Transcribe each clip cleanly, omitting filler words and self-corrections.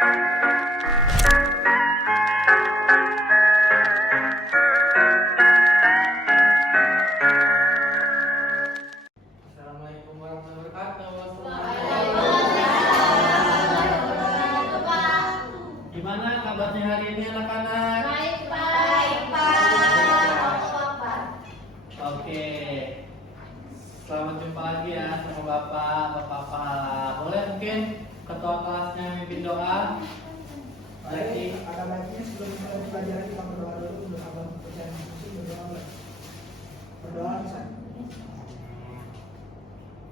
Assalamualaikum warahmatullahi wabarakatuh. Gimana kabarnya hari ini anak-anak? Baik, Pak. Oke. Selamat jumpa lagi ya sama Bapak Pahala. Boleh mungkin ketua kelasnya mimpin doa? Lagi Ada lagi sebelum kita belajar kita berdoa dulu untuk abang percaya diskusi berdoa bisa.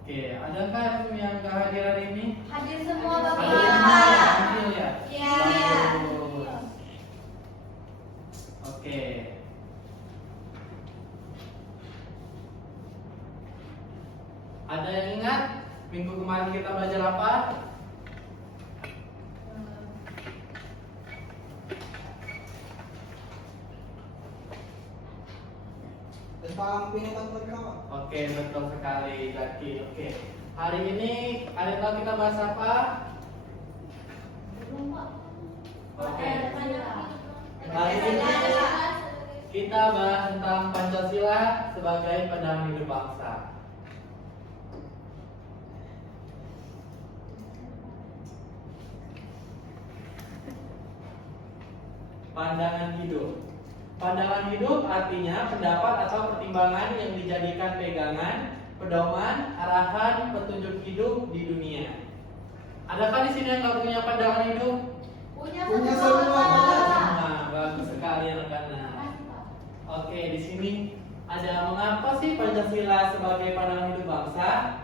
Oke, adakah yang gak hadir hari ini? Hadir semua, Bapak. Hadir semua ya? Hadir ya? Iya. Bagus. Oke. Ada yang ingat minggu kemarin kita belajar apa? Tentang binatang terkawal. Oke, betul sekali, Zaki. Oke. Hari ini ada yang tahu kita bahas apa? Oke. Hari ini kita bahas tentang Pancasila sebagai pedoman hidup bangsa. Pandangan hidup. Pandangan hidup artinya pendapat atau pertimbangan yang dijadikan pegangan, pedoman, arahan, petunjuk hidup di dunia. Adakah di sini yang nggak punya pandangan hidup? Punya Punya semua, semua. Pak. Nah, bagus sekali anak-anak. Oke, di sini ada mengapa sih Pancasila sebagai pandangan hidup bangsa?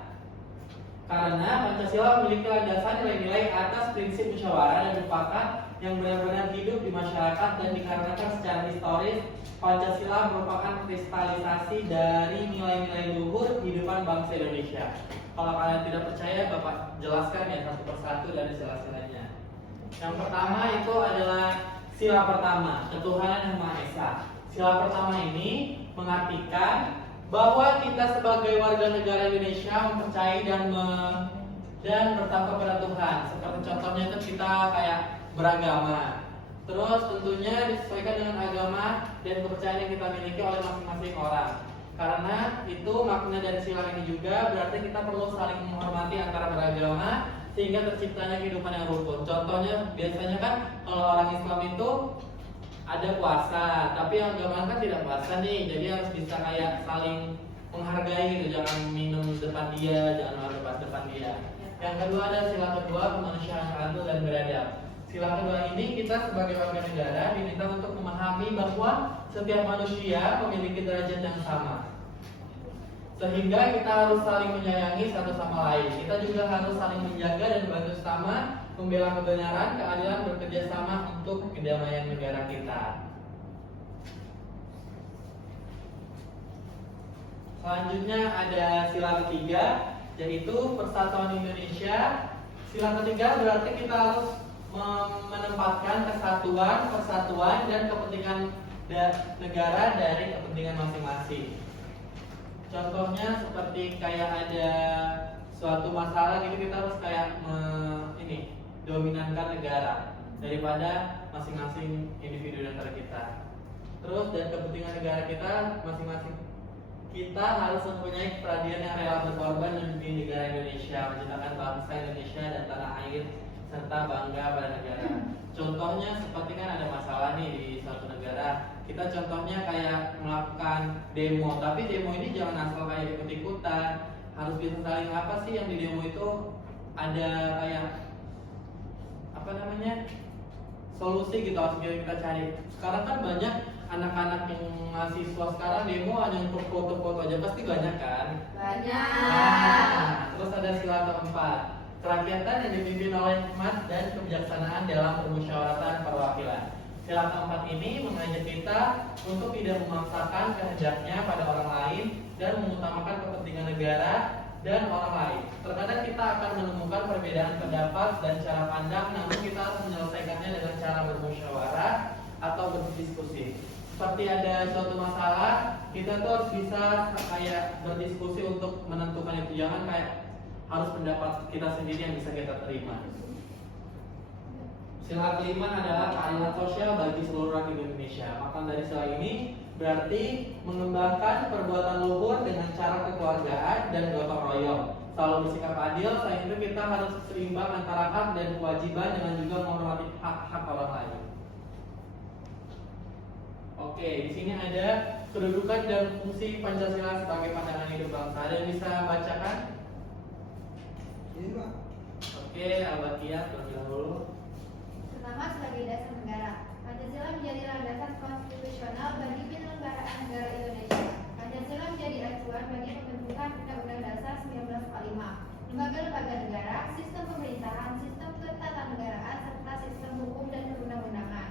Karena Pancasila memiliki landasan nilai-nilai atas prinsip musyawarah dan mufakat yang benar-benar hidup di masyarakat, dan dikarenakan secara historis Pancasila merupakan kristalisasi dari nilai-nilai luhur kehidupan bangsa Indonesia. Kalau kalian tidak percaya, Bapak jelaskan ya satu persatu dari sila-silanya. Yang pertama itu adalah sila pertama, ketuhanan yang Maha Esa. Sila pertama ini mengartikan bahwa kita sebagai warga negara Indonesia mempercayai dan bertakwa pada Tuhan. Seperti contohnya itu kita kayak beragama. Terus tentunya disesuaikan dengan agama dan kepercayaan yang kita miliki oleh masing-masing orang. Karena itu makna dari sila ini juga berarti kita perlu saling menghormati antara beragama sehingga terciptanya kehidupan yang rukun. Contohnya biasanya kan kalau orang Islam itu ada puasa, tapi yang agama kan tidak puasa nih, jadi harus bisa kayak saling menghargai gitu, jangan minum depan dia, jangan marah depan dia. Yang kedua ada sila kedua, kemanusiaan adil dan beradab. Sila kedua ini kita sebagai warga negara diminta untuk memahami bahwa setiap manusia memiliki derajat yang sama, sehingga kita harus saling menyayangi satu sama lain. Kita juga harus saling menjaga dan bantu sama, membela kebenaran, keadilan, bekerja sama untuk kedamaian negara kita. Selanjutnya ada sila ketiga, yaitu persatuan Indonesia. Sila ketiga berarti kita harus menempatkan persatuan dan kepentingan negara dari kepentingan masing-masing. Contohnya seperti kayak ada suatu masalah gitu, kita harus kayak dominankan negara daripada masing-masing individu antara kita. Terus dan kepentingan negara kita masing-masing, kita harus mempunyai keperadilan yang rela berkorban demi negara Indonesia, menciptakan bangsa Indonesia dan tanah air, serta bangga pada negara. Contohnya seperti kan ada masalah nih di suatu negara, kita contohnya kayak melakukan demo, tapi demo ini jangan asal kayak ikut-ikutan, harus bisa saling apa sih yang di demo itu ada kayak solusi gitu, harus kita cari. Sekarang kan banyak anak-anak yang mahasiswa sekarang demo hanya untuk foto-foto aja, pasti banyak kan? Banyak. Nah, terus ada sila keempat, kerakyatan yang dipimpin oleh hikmat dan kebijaksanaan dalam permusyawaratan perwakilan. Sila keempat ini mengajak kita untuk tidak memaksakan kehendaknya pada orang lain dan mengutamakan kepentingan negara dan orang lain. Terkadang kita akan menemukan perbedaan pendapat dan cara pandang, namun kita harus menyelesaikannya dengan cara bermusyawarah atau berdiskusi. Seperti ada suatu masalah, kita tuh harus bisa kayak berdiskusi untuk menentukan itu, jangan kayak harus pendapat kita sendiri yang bisa kita terima. Sila kelima adalah keadilan sosial bagi seluruh rakyat Indonesia. Makna dari sila ini berarti mengembangkan perbuatan luhur dengan cara kekeluargaan dan gotong royong. Selalu bersikap adil, selain itu kita harus seimbang antara hak dan kewajiban dengan juga menghormati hak-hak orang lain. Oke, di sini ada kedudukan dan fungsi Pancasila sebagai pandangan hidup bangsa. Ada yang bisa bacakan? Ini Pak. Oke, Al-Baqiyah terlebih dahulu. Pertama, sebagai dasar negara, Pancasila menjadi landasan konstitusional bagi penyelenggaraan negara Indonesia. Pancasila menjadi acuan bagi pembentukan Undang-Undang Dasar 1945, lembaga-lembaga negara, sistem pemerintahan, sistem ketatanegaraan, serta sistem hukum dan perundang-undangan.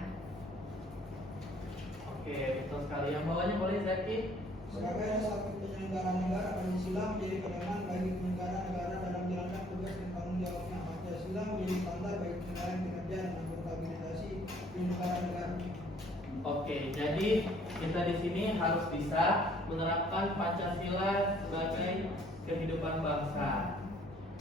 Oke, betul sekali. Yang bawahnya boleh Zaki? Sebagai satu penyelenggara negara, Pancasila menjadi pedoman bagi penyelenggara negara dalam menjalankan tugas dan tanggung jawabnya. Pancasila menjadi standar bagi penilaian kinerja dan akuntabilitasi penyelenggara negara. Oke, jadi kita di sini harus bisa menerapkan Pancasila sebagai kehidupan bangsa.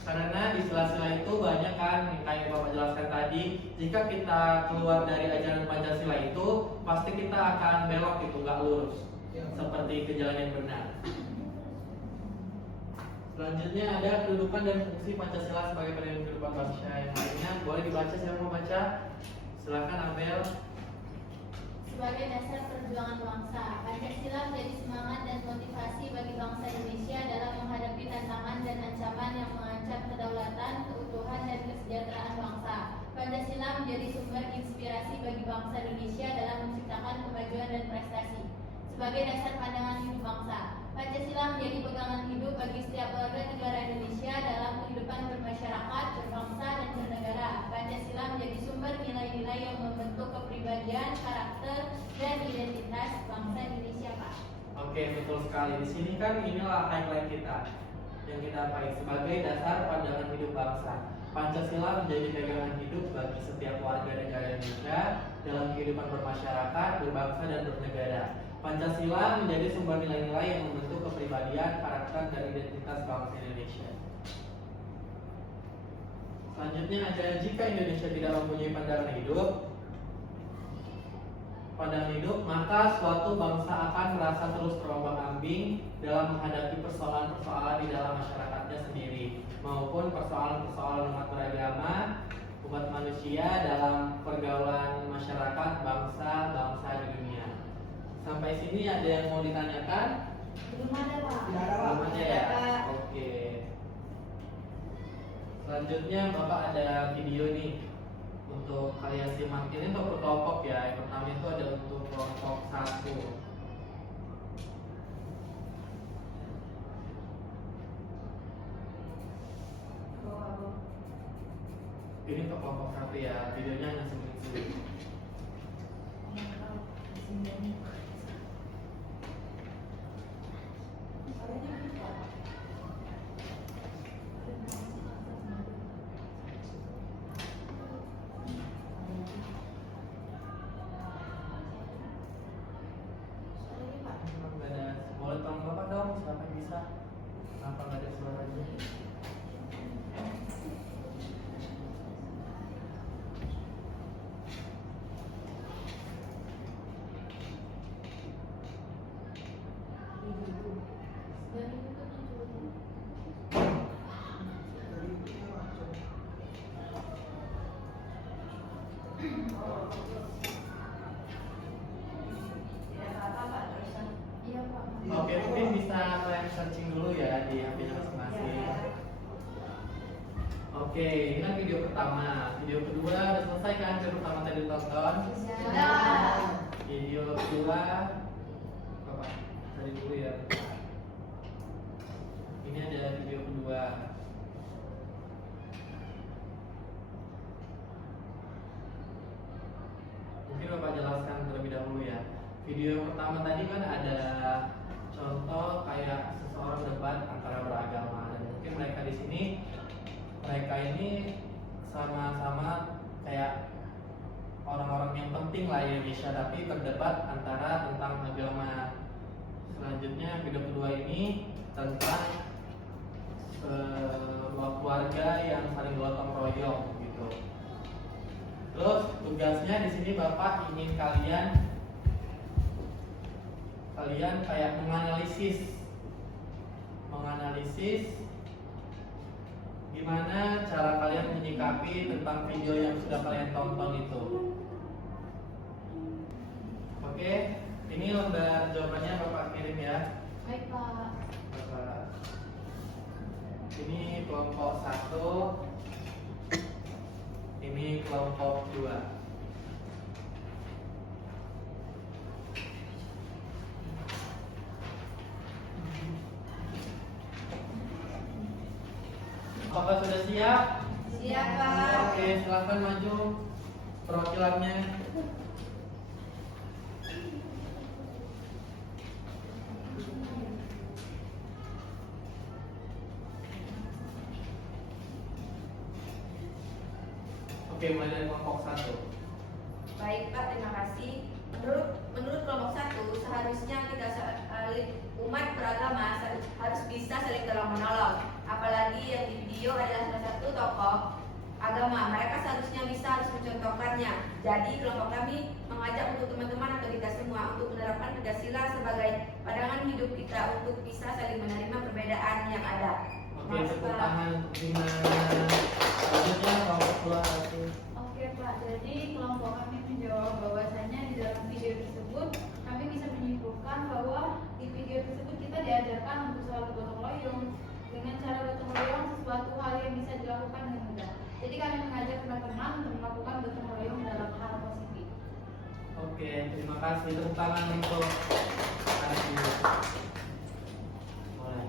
Karena di sila-sila itu banyak kan yang kayak Bapak jelaskan tadi, jika kita keluar dari ajaran Pancasila itu pasti kita akan belok itu, nggak lurus seperti ke jalan yang benar. Selanjutnya ada kedudukan dan fungsi Pancasila sebagai pandangan kehidupan bangsa yang lainnya. Boleh dibaca, saya mau baca. Silakan Abel. Sebagai dasar perjuangan bangsa, Pancasila menjadi semangat dan motivasi bagi bangsa Indonesia dalam menghadapi tantangan dan ancaman yang mengancam kedaulatan, keutuhan, dan kesejahteraan bangsa. Pancasila menjadi sumber inspirasi bagi bangsa Indonesia dalam menciptakan kemajuan dan prestasi. Sebagai dasar pandangan hidup bangsa, Pancasila menjadi pegangan hidup bagi setiap warga negara Indonesia dalam kehidupan bermasyarakat, berbangsa, dan bernegara. Pancasila menjadi sumber nilai-nilai yang membentuk kepribadian, karakter, dan identitas bangsa Indonesia, Pak. Oke, betul sekali. Di sini kan inilah highlight kita yang kita pakai sebagai dasar pandangan hidup bangsa. Pancasila menjadi pegangan hidup bagi setiap warga negara Indonesia dalam kehidupan bermasyarakat, berbangsa, dan bernegara. Pancasila menjadi sumber nilai-nilai yang membentuk kepribadian, karakter, dan identitas bangsa Indonesia. Selanjutnya ada jika Indonesia tidak mempunyai pandangan hidup, maka suatu bangsa akan merasa terus terombang-ambing dalam menghadapi persoalan-persoalan di dalam masyarakatnya sendiri, maupun persoalan-persoalan umat beragama, umat manusia dalam pergaulan masyarakat, bangsa di dunia. Sampai sini ada yang mau ditanyakan? Belum ada, Pak. Tidak ada, Pak. Belum ada ya? Oke. Selanjutnya Bapak ada video nih untuk kalian simak. Ini untuk berkelompok ya. Yang pertama itu ada untuk kelompok 1. Ini untuk kelompok 1 ya. Videonya hanya semenit. Boleh tolong Bapak dong, siapa yang bisa? Kenapa nggak ada suaranya? Oke, mungkin bisa kalian searching dulu ya di HP-nya masing-masing. Oke, ini kan video pertama. Video kedua udah selesai kan? Video pertama tadi ditonton. Sudah. Video kedua apa? Tadi dulu ya. Ini ada video kedua. Mungkin Bapak jelaskan terlebih dahulu ya. Video yang pertama tadi kan ada contoh kayak seseorang debat antara beragama, dan mungkin mereka di sini ini sama-sama kayak orang-orang yang penting lah di Indonesia, tapi berdebat antara tentang agama. Selanjutnya video kedua ini tentang keluarga yang saling gotong royong gitu. Terus tugasnya di sini Bapak ingin kalian kayak menganalisis gimana cara kalian menyikapi tentang video yang sudah kalian tonton itu. Oke, ini lembar jawabannya Bapak kirim ya. Baik Pak. Bapak. Ini kelompok 1, ini kelompok 2. Apakah sudah siap? Siap, Pak. Oke, silakan maju perwakilannya. Oke, mulai dari kelompok 1. Baik Pak, terima kasih. Menurut kelompok 1, seharusnya kita umat beragama harus bisa saling tolong menolong. Apalagi yang di video adalah salah satu tokoh agama. Mereka seharusnya harus mencontohkannya. Jadi kelompok kami mengajak untuk teman-teman atau kita semua untuk menerapkan Pancasila sebagai pandangan hidup kita untuk bisa saling menerima perbedaan yang ada. Oke, tepuk tangan untuk Bima. Selanjutnya kelompok 2. Oke Pak, jadi kelompok kami menjawab bahwasanya di dalam video tersebut kami bisa menyimpulkan bahwa di video tersebut kita diajarkan untuk selalu gotong royong. Dengan cara gotong royong sesuatu hal yang bisa dilakukan dengan mudah. Jadi kami mengajak teman-teman untuk melakukan gotong royong dalam hal positif. Oke, terima kasih. Tepuk tangan untuk kasih. Mulai.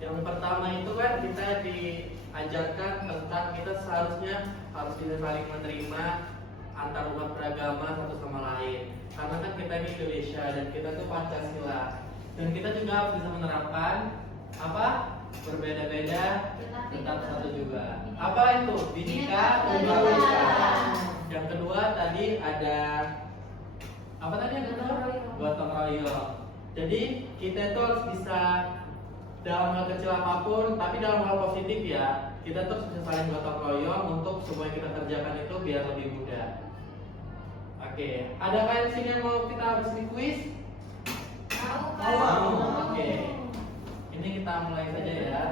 Yang pertama itu kan kita diajarkan tentang kita seharusnya harus bisa saling menerima antar umat beragama satu sama lain. Karena kan kita ini Indonesia dan kita tuh Pancasila. Dan kita juga harus bisa menerapkan apa? Berbeda-beda tetap satu juga. Apa itu? Bhinneka Tunggal Ika. Yang kedua tadi ada apa tadi yang kedua? Gotong royong. Jadi kita tuh harus bisa dalam hal kecil apapun, tapi dalam hal positif ya, kita terus bisa saling gotong royong untuk semua yang kita kerjakan itu biar lebih mudah. Oke, ada kalian di sini yang mau kita habis di kuis? Mau. Oke, ini kita mulai saja ya.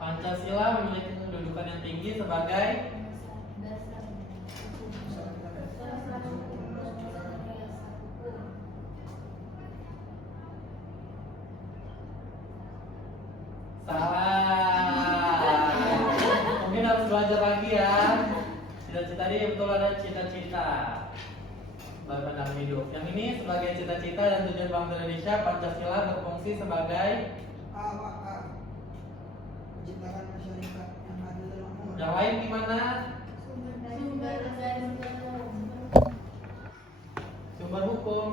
Pancasila memiliki kedudukan yang tinggi sebagai salah. Mungkin harus belajar lagi ya. Cita-cita ini betul ada cita-cita pandangan hidup. Yang ini sebagai cita-cita dan tujuan bangsa Indonesia, Pancasila berfungsi sebagai Menciptakan masyarakat yang adil dan makmur. yang lain gimana? Sumber hukum.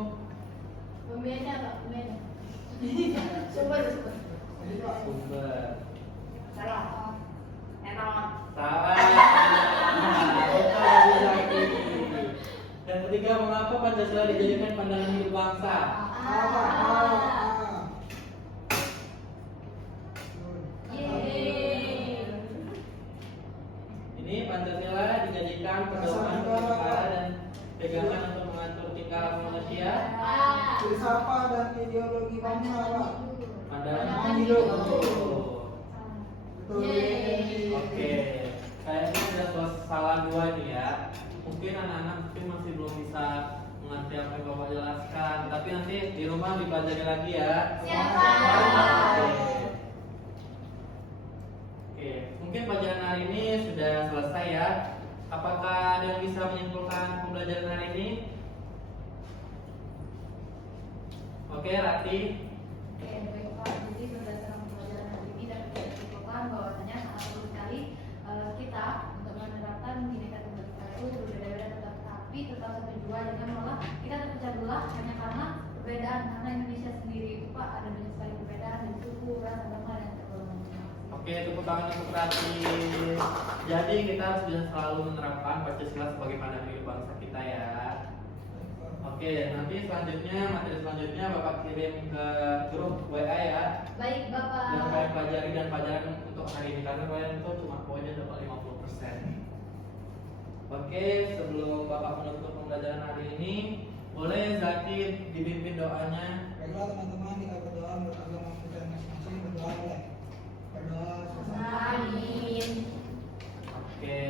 Pembeda Pak, pembeda. Sumber. Jadi Pak, Sumber. Salah. Enon. Salah. Oke, lagi. Dan ketiga, mengapa Pancasila dijadikan pandangan hidup bangsa? Ini Pancasila dijadikan pedoman negara dan pegangan untuk mengatur tingkah laku manusia. filsafat dan ideologi bangsa Pak. Pandangan hidup. Betul. Oke, kayaknya sudah salah dua nih ya. Mungkin anak-anak mungkin masih belum bisa mengerti apa yang Bapak jelaskan, tapi nanti di rumah dipelajari lagi ya. Siap, Oke. Oke, mungkin pelajaran hari ini sudah selesai ya. Apakah ada yang bisa menyimpulkan pembelajaran hari ini? Oke, Rati. Oke, baik Pak. Jadi berdasarkan pembelajaran hari ini dapat kita simpulkan bahwasanya sangat perlu sekali kita untuk menerapkan Bhinneka Tunggal Ika itu berbeda-beda tetapi tetap satu jua, jangan malah kita terpecah belah hanya karena perbedaan. Karena Indonesia sendiri itu Pak ada banyak sekali perbedaan dari suku, ras, agama dan segala macam. Oke, tepuk tangan untuk Rati. Jadi kita harus bisa selalu menerapkan Pancasila sebagai pandangan hidup bangsa kita ya. Oke, nanti selanjutnya materi selanjutnya Bapak kirim ke grup WA ya. Baik Bapak. Yang kalian pelajari dan pelajaran untuk hari ini karena kalian itu cuma poinnya dapat 50%. Oke, sebelum Bapak menutup pembelajaran hari ini, boleh Zakir dipimpin doanya. Baiklah teman-teman, kita berdoa menurut agama kita masing-masing. Berdoa boleh. Berdoa bersama. Amin. Oke,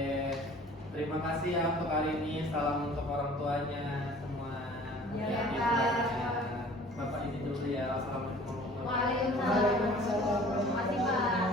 terima kasih ya untuk hari ini. Salam untuk orang tuanya semua. Ya, Ibu, Pak. bapaknya. Bapak izin dulu ya. Assalamualaikum warahmatullahi wabarakatuh. Waalaikumsalam. Waalaikumsalam. Terima kasih Pak.